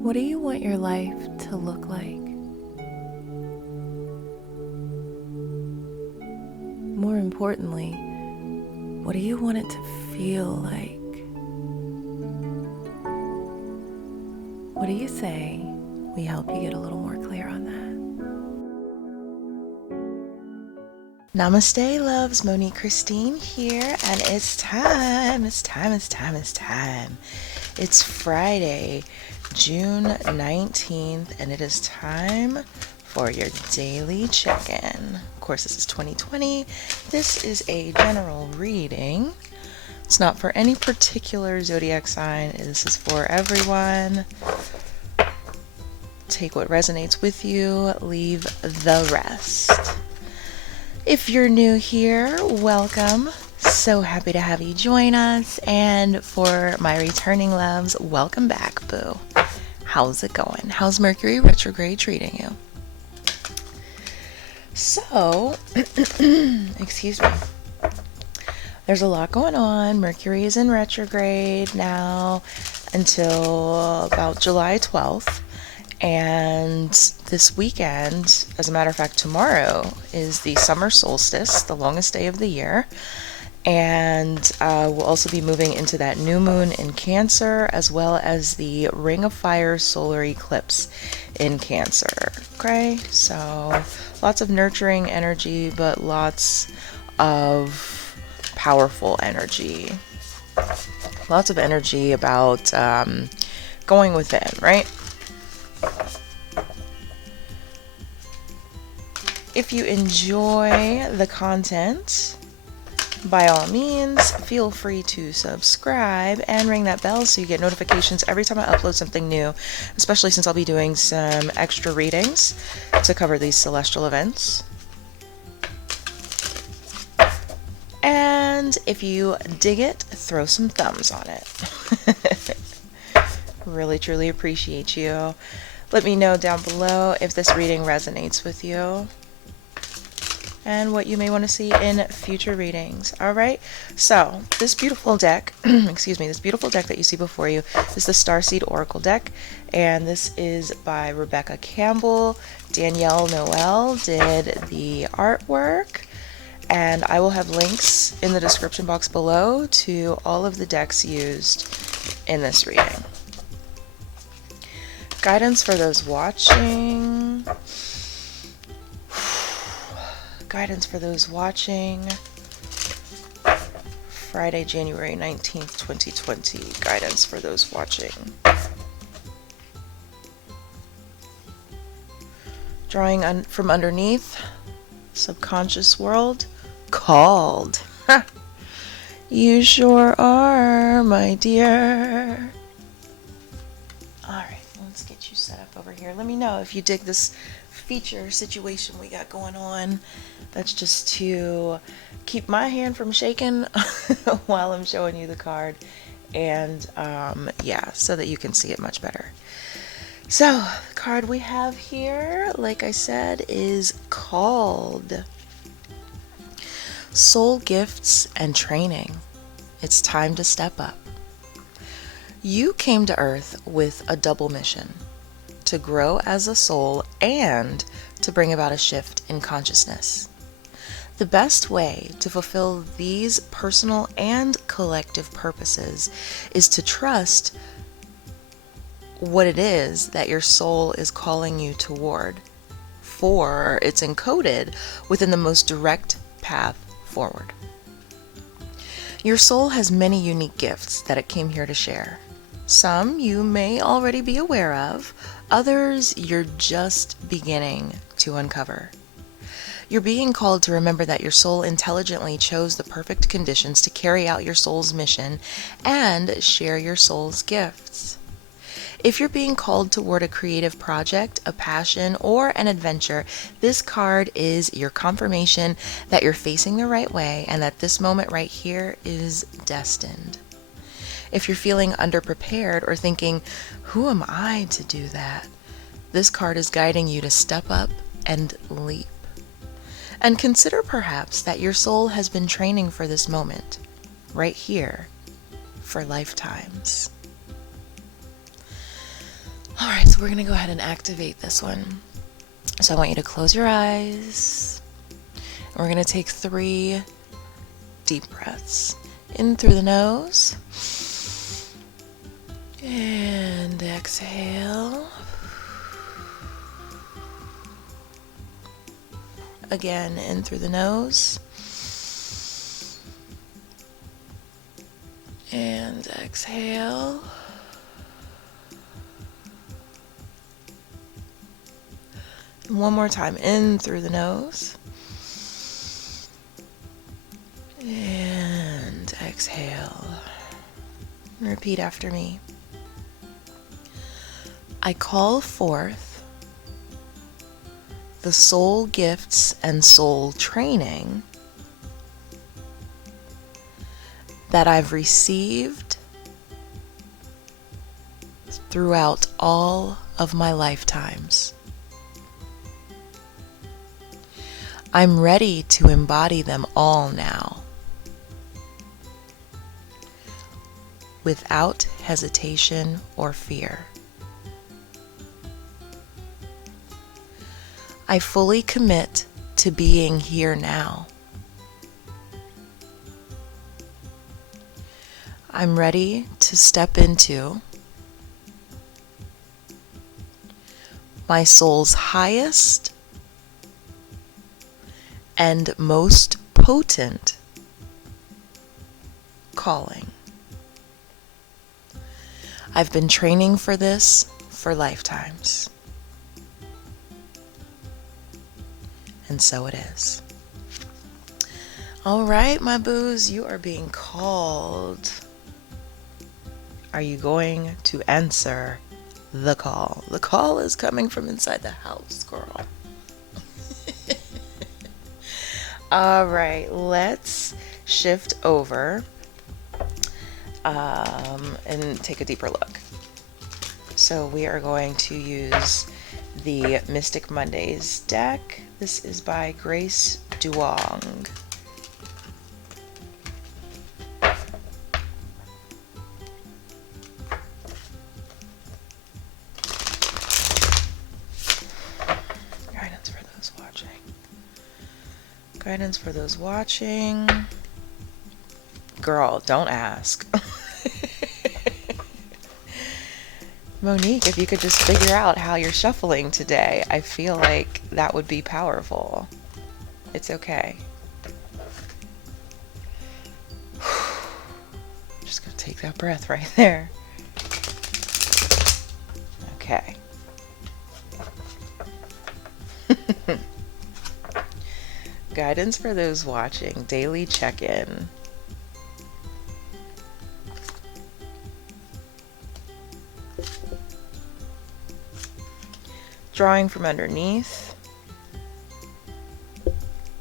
What do you want your life to look like? More importantly, what do you want it to feel like? What do you say we help you get a little more clear on that? Namaste, loves. Monique Christine here, and it's time. It's Friday, June 19th, and it is time for your daily check-in. Of course, this is 2020. This is a general reading. It's not for any particular zodiac sign. This is for everyone. Take what resonates with you, leave the rest. If you're new here, welcome. So happy to have you join us. And for my returning loves, welcome back, boo. How's it going? How's Mercury retrograde treating you? So, excuse me. There's a lot going on. Mercury is in retrograde now until about July 12th. And this weekend, as a matter of fact, tomorrow is the summer solstice, the longest day of the year. And we'll also be moving into that new moon in Cancer, as well as the Ring of Fire solar eclipse in Cancer. Okay, so lots of nurturing energy, but lots of powerful energy. Lots of energy about going within, right? If you enjoy the content, by all means, feel free to subscribe and ring that bell so you get notifications every time I upload something new, especially since I'll be doing some extra readings to cover these celestial events. And if you dig it, throw some thumbs on it. Really, truly appreciate you. Let me know down below if this reading resonates with you and what you may want to see in future readings. All right, so this beautiful deck, this beautiful deck that you see before you is the Starseed Oracle deck, and this is by Rebecca Campbell. Danielle Noel did the artwork, and I will have links in the description box below to all of the decks used in this reading. Guidance for those watching. Guidance for those watching. Friday, January 19th, 2020. Guidance for those watching. Drawing from underneath. Subconscious world. Called. You sure are, my dear. Alright, let's get you set up over here. Let me know if you dig this feature situation we got going on. That's just to keep my hand from shaking while I'm showing you the card, and so that you can see it much better. So the card we have here, like I said, is called Soul Gifts and Training. It's time to step up. You came to Earth with a double mission: to grow as a soul and to bring about a shift in consciousness. The best way to fulfill these personal and collective purposes is to trust what it is that your soul is calling you toward, for it's encoded within the most direct path forward. Your soul has many unique gifts that it came here to share. Some you may already be aware of, others you're just beginning to uncover. You're being called to remember that your soul intelligently chose the perfect conditions to carry out your soul's mission and share your soul's gifts. If you're being called toward a creative project, a passion, or an adventure, this card is your confirmation that you're facing the right way and that this moment right here is destined. If you're feeling underprepared or thinking, who am I to do that? This card is guiding you to step up and leap. And consider perhaps that your soul has been training for this moment, right here, for lifetimes. All right, so we're going to go ahead and activate this one. So I want you to close your eyes. And we're going to take 3 deep breaths. In through the nose. And exhale. Again, in through the nose. And exhale. And one more time, in through the nose. And exhale. Repeat after me. I call forth the soul gifts and soul training that I've received throughout all of my lifetimes. I'm ready to embody them all now, without hesitation or fear. I fully commit to being here now. I'm ready to step into my soul's highest and most potent calling. I've been training for this for lifetimes. And so it is. All right, my boos, you are being called. Are you going to answer the call? The call is coming from inside the house, girl. All right, let's shift over and take a deeper look. So we are going to use the Mystic Mondays deck. This is by Grace Duong. Guidance for those watching. Guidance for those watching. Girl, don't ask. Monique, if you could just figure out how you're shuffling today, I feel like that would be powerful. It's okay. Just gonna take that breath right there. Okay. Guidance for those watching, daily check-in. Drawing from underneath,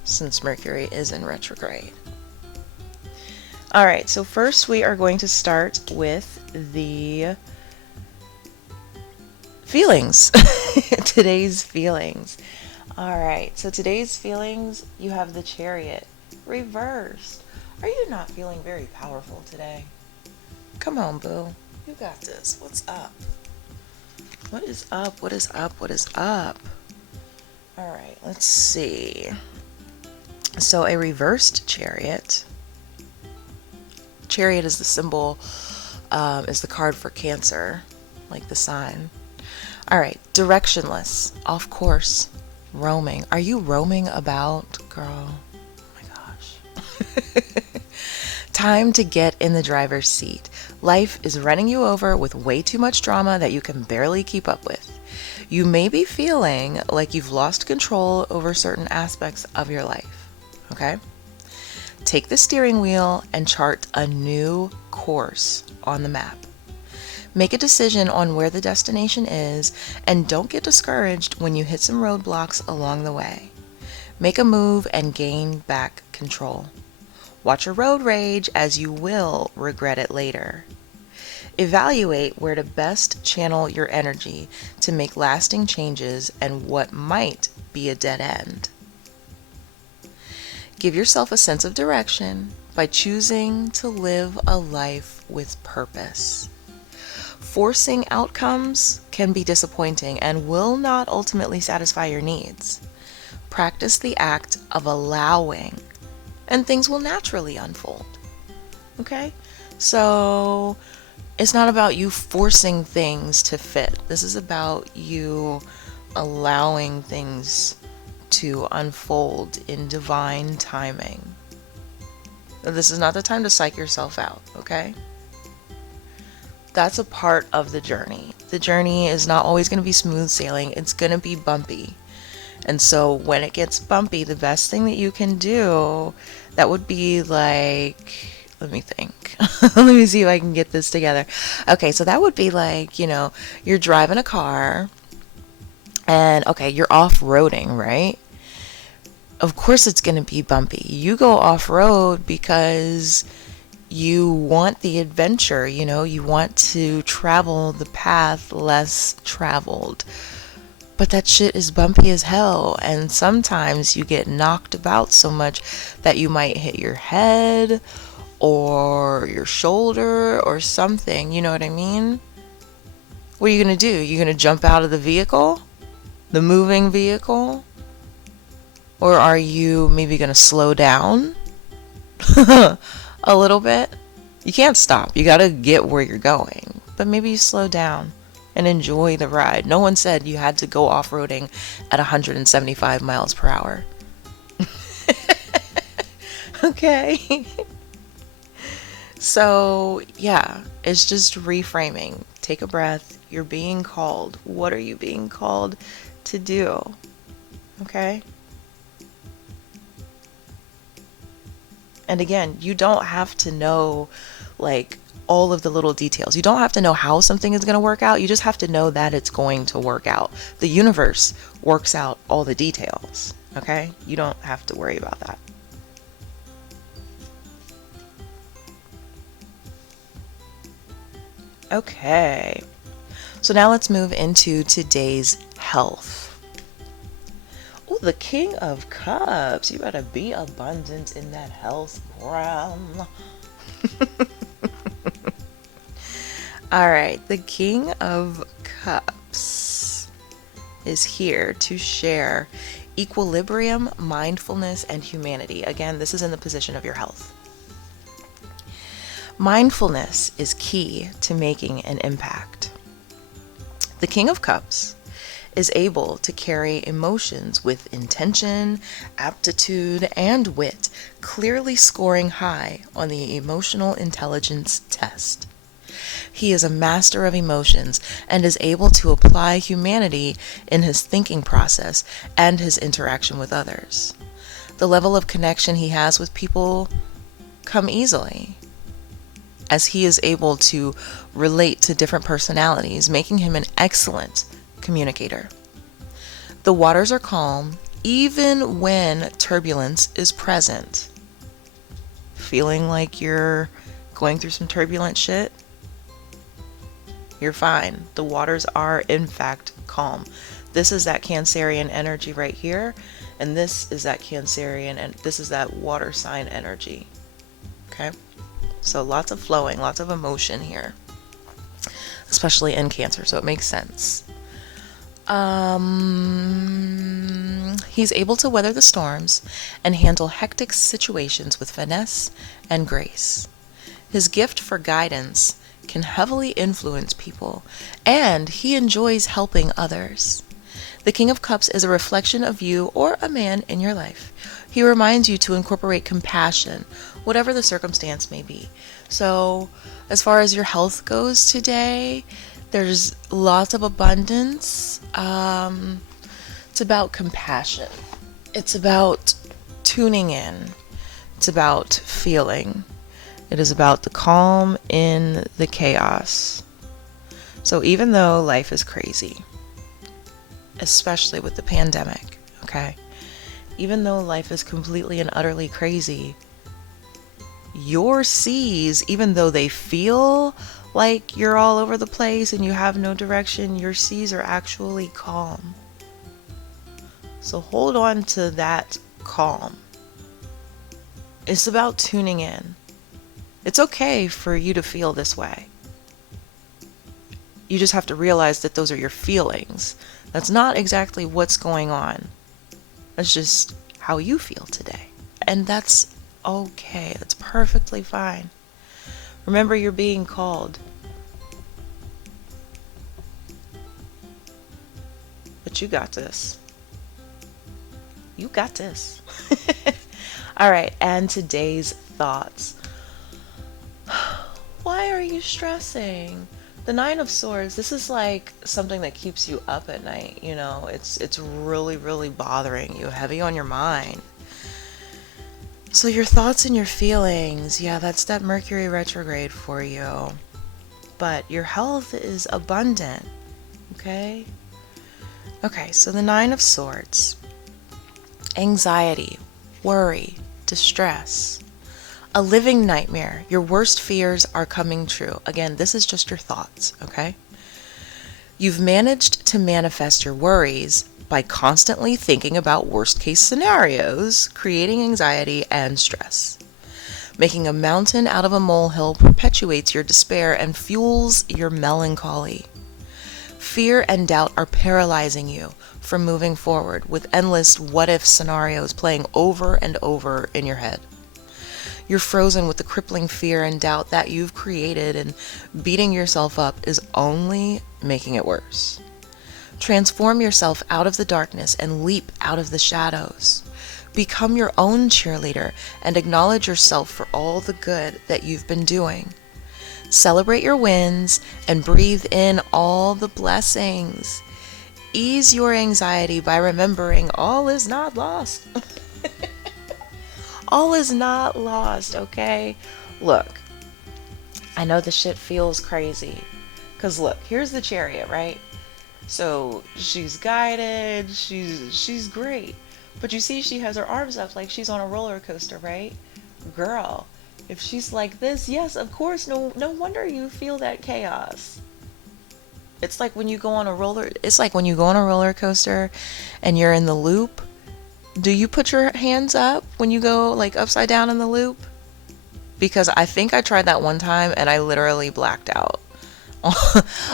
since Mercury is in retrograde. All right, so first we are going to start with the feelings. Today's feelings. All right, so today's feelings, you have the Chariot reversed. Are you not feeling very powerful today? Come on, boo. You got this. What's up? What is up? What is up? What is up? All right, let's see. So a reversed Chariot. Chariot is the symbol, is the card for Cancer, like the sign. All right, directionless, off course, roaming. Are you roaming about, girl? Oh my gosh. Time to get in the driver's seat. Life is running you over with way too much drama that you can barely keep up with. You may be feeling like you've lost control over certain aspects of your life, okay? Take the steering wheel and chart a new course on the map. Make a decision on where the destination is, and don't get discouraged when you hit some roadblocks along the way. Make a move and gain back control. Watch your road rage, as you will regret it later. Evaluate where to best channel your energy to make lasting changes and what might be a dead end. Give yourself a sense of direction by choosing to live a life with purpose. Forcing outcomes can be disappointing and will not ultimately satisfy your needs. Practice the act of allowing, and things will naturally unfold. Okay? So it's not about you forcing things to fit. This is about you allowing things to unfold in divine timing. This is not the time to psych yourself out, okay? That's a part of the journey. The journey is not always going to be smooth sailing. It's going to be bumpy. And so when it gets bumpy, the best thing that you can do, that would be like, let me think. Let me see if I can get this together. Okay, so that would be like, you're driving a car and okay, you're off-roading, right? Of course it's going to be bumpy. You go off-road because you want the adventure, you want to travel the path less traveled. But that shit is bumpy as hell, and sometimes you get knocked about so much that you might hit your head or your shoulder or something, you know what I mean? What are you going to do? You're going to jump out of the vehicle? The moving vehicle? Or are you maybe going to slow down a little bit? You can't stop. You got to get where you're going. But maybe you slow down and enjoy the ride. No one said you had to go off-roading at 175 miles per hour. Okay. So, yeah, it's just reframing. Take a breath. You're being called. What are you being called to do? Okay? And again, you don't have to know like all of the little details. You don't have to know how something is going to work out. You just have to know that it's going to work out. The universe works out all the details. Okay? You don't have to worry about that. Okay. So now let's move into today's health. Oh, the King of Cups. You better be abundant in that health realm. All right, the King of Cups is here to share equilibrium, mindfulness, and humanity. Again, this is in the position of your health. Mindfulness is key to making an impact. The King of Cups is able to carry emotions with intention, aptitude, and wit, clearly scoring high on the emotional intelligence test. He is a master of emotions and is able to apply humanity in his thinking process and his interaction with others. The level of connection he has with people come easily, as he is able to relate to different personalities, making him an excellent communicator. The waters are calm even when turbulence is present. Feeling like you're going through some turbulent shit? You're fine. The waters are in fact calm. This is that Cancerian energy right here, and this is that Cancerian, and this is that water sign energy. Okay? So lots of flowing, lots of emotion here, especially in Cancer, so it makes sense. He's able to weather the storms and handle hectic situations with finesse and grace. His gift for guidance can heavily influence people, and he enjoys helping others. The King of Cups is a reflection of you or a man in your life. He reminds you to incorporate compassion, whatever the circumstance may be. So, as far as your health goes today, there's lots of abundance. It's about compassion. It's about tuning in. It's about feeling. It is about the calm in the chaos. So even though life is crazy, especially with the pandemic, okay? Even though life is completely and utterly crazy, your seas, even though they feel like you're all over the place and you have no direction, your seas are actually calm. So hold on to that calm. It's about tuning in. It's okay for you to feel this way. You just have to realize that those are your feelings. That's not exactly what's going on. That's just how you feel today. And that's okay. That's perfectly fine. Remember, you're being called. But you got this. You got this. All right, and today's thoughts. Why are you stressing? The Nine of Swords, this is like something that keeps you up at night, you know? It's really, really bothering you, heavy on your mind. So your thoughts and your feelings, yeah, that's that Mercury retrograde for you. But your health is abundant, okay? Okay, so the Nine of Swords. Anxiety, worry, distress. A living nightmare. Your worst fears are coming true. Again, this is just your thoughts, okay? You've managed to manifest your worries by constantly thinking about worst case scenarios, creating anxiety and stress. Making a mountain out of a molehill perpetuates your despair and fuels your melancholy. Fear and doubt are paralyzing you from moving forward with endless what-if scenarios playing over and over in your head. You're frozen with the crippling fear and doubt that you've created, and beating yourself up is only making it worse. Transform yourself out of the darkness and leap out of the shadows. Become your own cheerleader and acknowledge yourself for all the good that you've been doing. Celebrate your wins and breathe in all the blessings. Ease your anxiety by remembering all is not lost. All is not lost, okay? Look, I know the shit feels crazy. Because look, here's the Chariot, right? So she's guided, she's great. But you see she has her arms up like she's on a roller coaster, right? Girl, if she's like this, yes, of course, no wonder you feel that chaos. It's like when you go on a roller coaster and you're in the loop. Do you put your hands up when you go like upside down in the loop? Because I think I tried that one time and I literally blacked out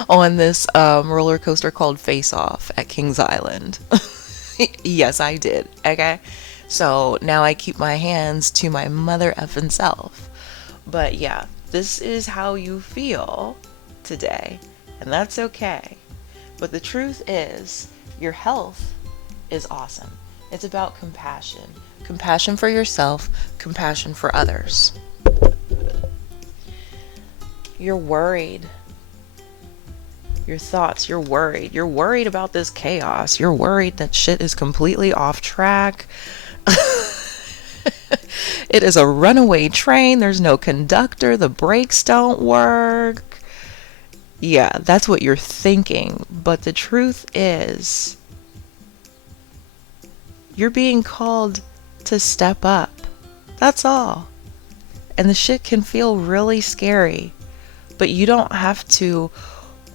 on this roller coaster called Face Off at Kings Island. Yes, I did. Okay. So now I keep my hands to my mother effing self. But yeah, this is how you feel today. And that's okay. But the truth is, your health is awesome. It's about compassion. Compassion for yourself, compassion for others. You're worried. Your thoughts, you're worried. You're worried about this chaos. You're worried that shit is completely off track. It is a runaway train. There's no conductor. The brakes don't work. Yeah, that's what you're thinking. But the truth is, you're being called to step up. That's all. And the shit can feel really scary. But you don't have to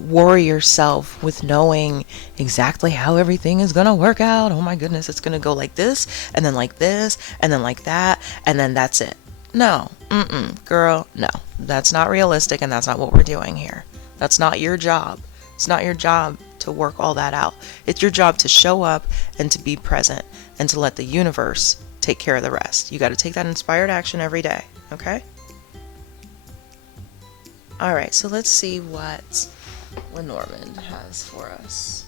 worry yourself with knowing exactly how everything is gonna work out. Oh my goodness, it's gonna go like this, and then like this, and then like that, and then that's it. No, girl, no. That's not realistic, and that's not what we're doing here. That's not your job. It's not your job to work all that out. It's your job to show up and to be present and to let the universe take care of the rest. You got to take that inspired action every day, okay? All right, so let's see what Lenormand has for us.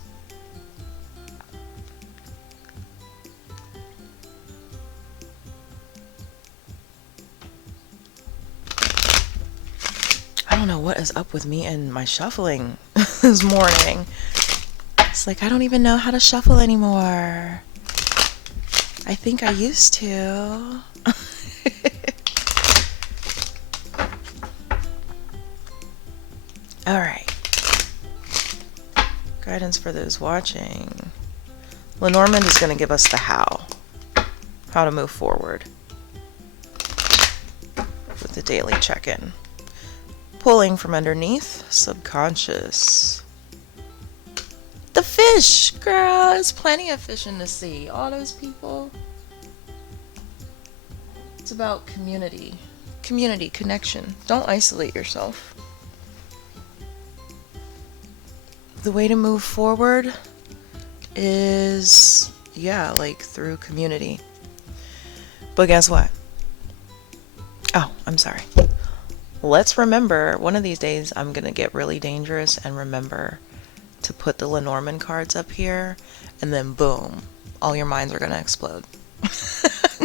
I don't know what is up with me and my shuffling this morning. It's like I don't even know how to shuffle anymore. I think I used to. All right. Guidance for those watching. Lenormand is going to give us the how to move forward with the daily check-in. Pulling from underneath, subconscious. The fish, girl, there's plenty of fish in the sea. All those people. It's about community, connection. Don't isolate yourself. the way to move forward is, yeah, like through community. But guess what? Oh, I'm sorry. Let's remember, one of these days I'm going to get really dangerous and remember to put the Lenormand cards up here, and then boom, all your minds are going to explode.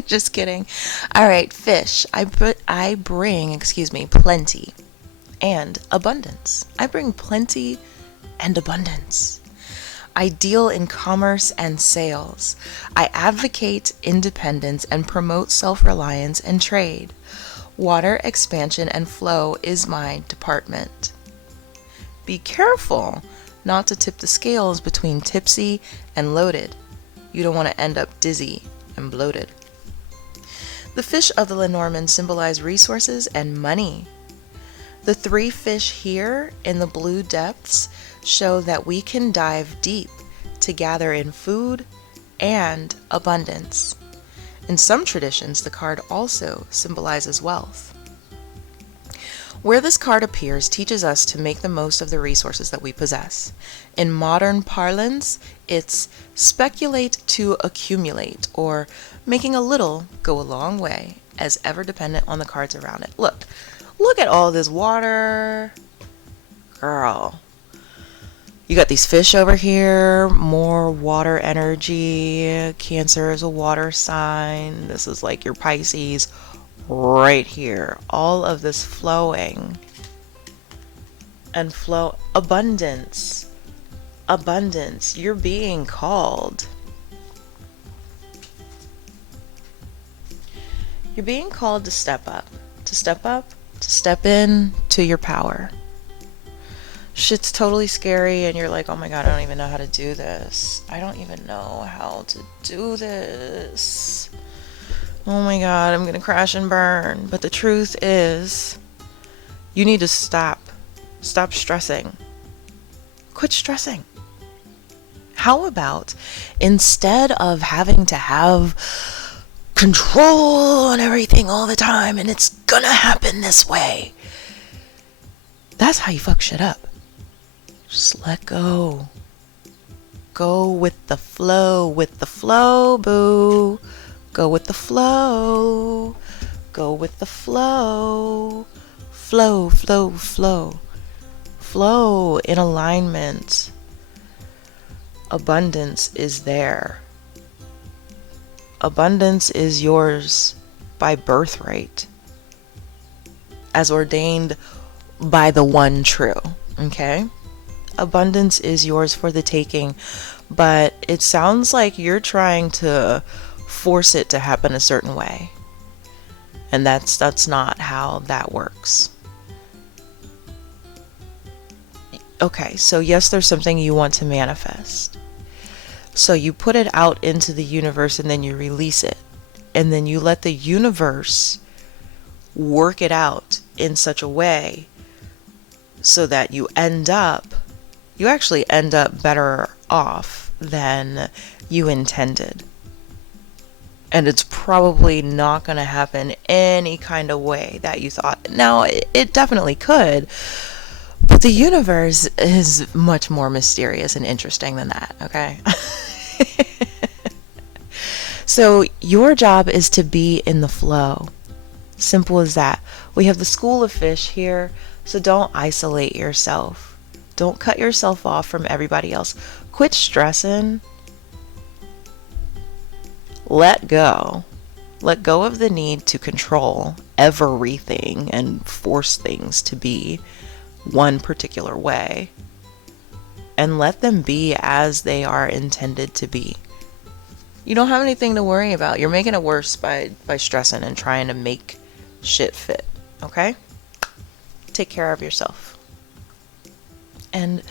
Just kidding. All right, fish. I bring, plenty and abundance. I bring plenty and abundance. I deal in commerce and sales. I advocate independence and promote self-reliance and trade. Water expansion and flow is my department. Be careful not to tip the scales between tipsy and loaded. You don't want to end up dizzy and bloated. The fish of the Lenormand symbolize resources and money. The 3 fish here in the blue depths show that we can dive deep to gather in food and abundance. In some traditions, the card also symbolizes wealth. Where this card appears teaches us to make the most of the resources that we possess. In modern parlance, it's speculate to accumulate, or making a little go a long way, as ever dependent on the cards around it. Look at all this water. Girl. You got these fish over here, more water energy. Cancer is a water sign. This is like your Pisces right here. All of this flowing and flow. Abundance. Abundance. You're being called. You're being called to step up. To step up. To step in to your power. Shit's totally scary and you're like, oh my god, I don't even know how to do this. I don't even know how to do this. Oh my god, I'm gonna crash and burn. But the truth is, you need to stop. Stop stressing. Quit stressing. How about instead of having to have control on everything all the time and it's gonna happen this way, that's how you fuck shit up. Just let go. Go with the flow, boo. Go with the flow. Go with the flow. Flow, flow, flow. Flow in alignment. Abundance is there. Abundance is yours by birthright, as ordained by the one true, okay? Abundance is yours for the taking, but it sounds like you're trying to force it to happen a certain way. And that's not how that works. Okay, so yes, there's something you want to manifest. So you put it out into the universe and then you release it. And then you let the universe work it out in such a way so that you actually end up better off than you intended. And it's probably not going to happen any kind of way that you thought. Now, it definitely could, but the universe is much more mysterious and interesting than that, okay? So your job is to be in the flow. Simple as that. We have the school of fish here, so don't isolate yourself. Don't cut yourself off from everybody else. Quit stressing. Let go. Let go of the need to control everything and force things to be one particular way. And let them be as they are intended to be. You don't have anything to worry about. You're making it worse by stressing and trying to make shit fit. Okay? Take care of yourself. And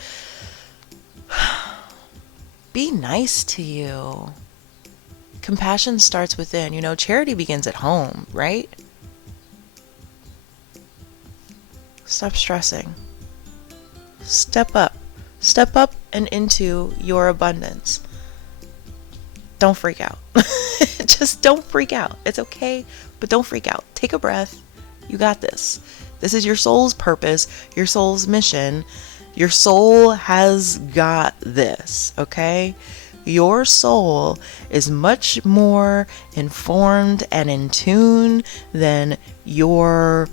be nice to you. Compassion starts within. You know, charity begins at home, right? Stop stressing. Step up. Step up and into your abundance. Don't freak out. Just don't freak out. It's okay, but don't freak out. Take a breath. You got this. This is your soul's purpose, your soul's mission. Your soul has got this, okay? Your soul is much more informed and in tune than your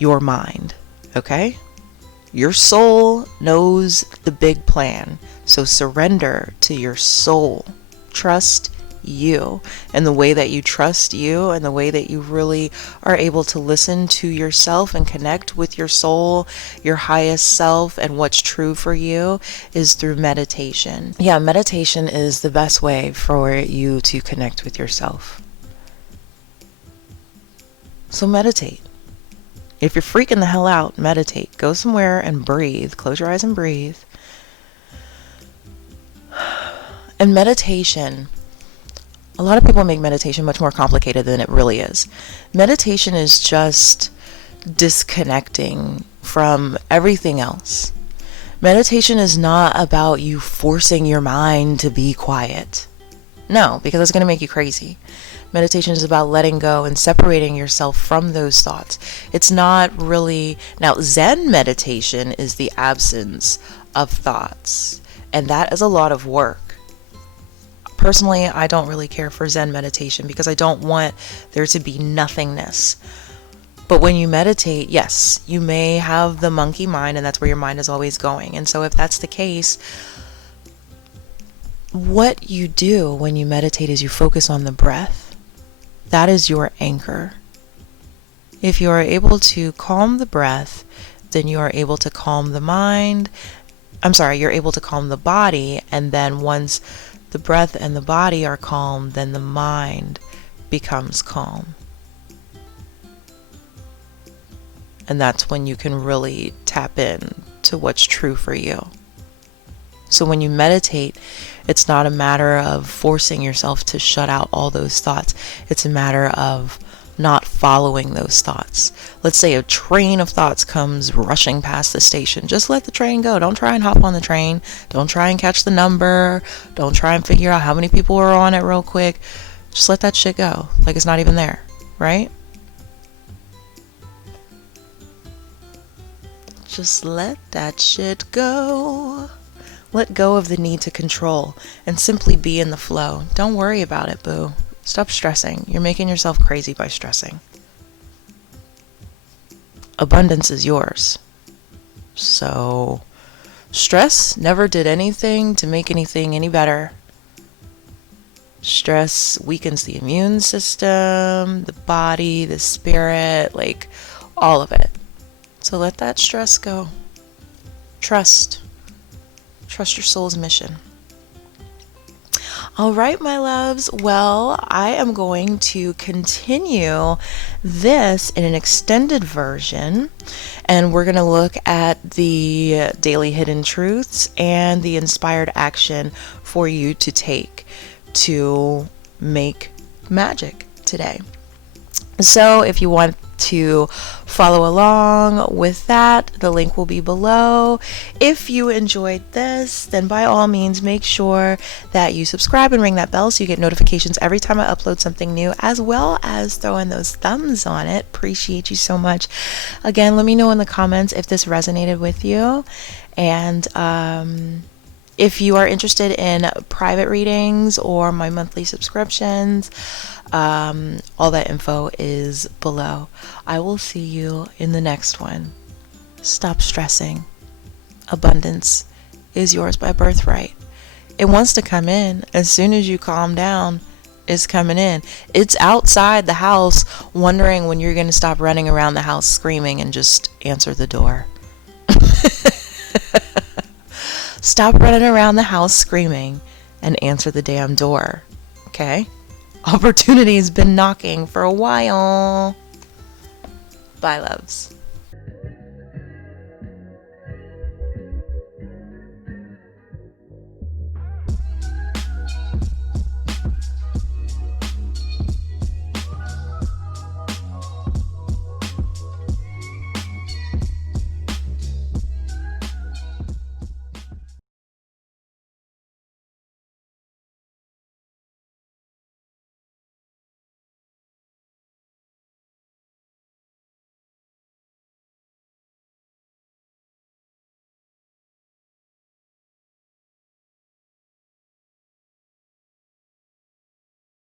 mind, okay? Your soul knows the big plan. So surrender to your soul. Trust you, and the way that you trust you and the way that you really are able to listen to yourself and connect with your soul, your highest self, and what's true for you is through meditation. Yeah, meditation is the best way for you to connect with yourself. So meditate. If you're freaking the hell out, meditate. Go somewhere and breathe. Close your eyes and breathe. And meditation, a lot of people make meditation much more complicated than it really is. Meditation is just disconnecting from everything else. Meditation is not about you forcing your mind to be quiet. No, because it's going to make you crazy. Meditation is about letting go and separating yourself from those thoughts. It's not really... Now, Zen meditation is the absence of thoughts, and that is a lot of work. Personally, I don't really care for Zen meditation because I don't want there to be nothingness. But when you meditate, yes, you may have the monkey mind, and that's where your mind is always going. And so if that's the case, what you do when you meditate is you focus on the breath. That is your anchor. If you are able to calm the breath, then you are able to calm the mind. You're able to calm the body, and then once the breath and the body are calm, then the mind becomes calm. And that's when you can really tap in to what's true for you. So when you meditate, it's not a matter of forcing yourself to shut out all those thoughts. It's a matter of not following those thoughts. Let's say a train of thoughts comes rushing past the station. Just let the train go. Don't try and hop on the train. Don't try and catch the number. Don't try and figure out how many people were on it real quick. Just let that shit go. Like it's not even there, right? Just let that shit go. Let go of the need to control and simply be in the flow. Don't worry about it, boo. Stop stressing. You're making yourself crazy by stressing. Abundance is yours. So, stress never did anything to make anything any better. Stress weakens the immune system, the body, the spirit, like all of it. So let that stress go. Trust your soul's mission. All right, my loves. Well, I am going to continue this in an extended version, and we're going to look at the daily hidden truths and the inspired action for you to take to make magic today. So if you want to follow along with that, the link will be below. If you enjoyed this, then by all means make sure that you subscribe and ring that bell so you get notifications every time I upload something new, as well as throw in those thumbs on it. Appreciate you so much. Again, let me know in the comments if this resonated with you, and if you are interested in private readings or my monthly subscriptions, all that info is below. I will see you in the next one. Stop stressing. Abundance is yours by birthright. It wants to come in as soon as you calm down. It's coming in. It's outside the house wondering when you're going to stop running around the house screaming and just answer the door. Stop running around the house screaming and answer the damn door. Okay? Opportunity's been knocking for a while. Bye, loves.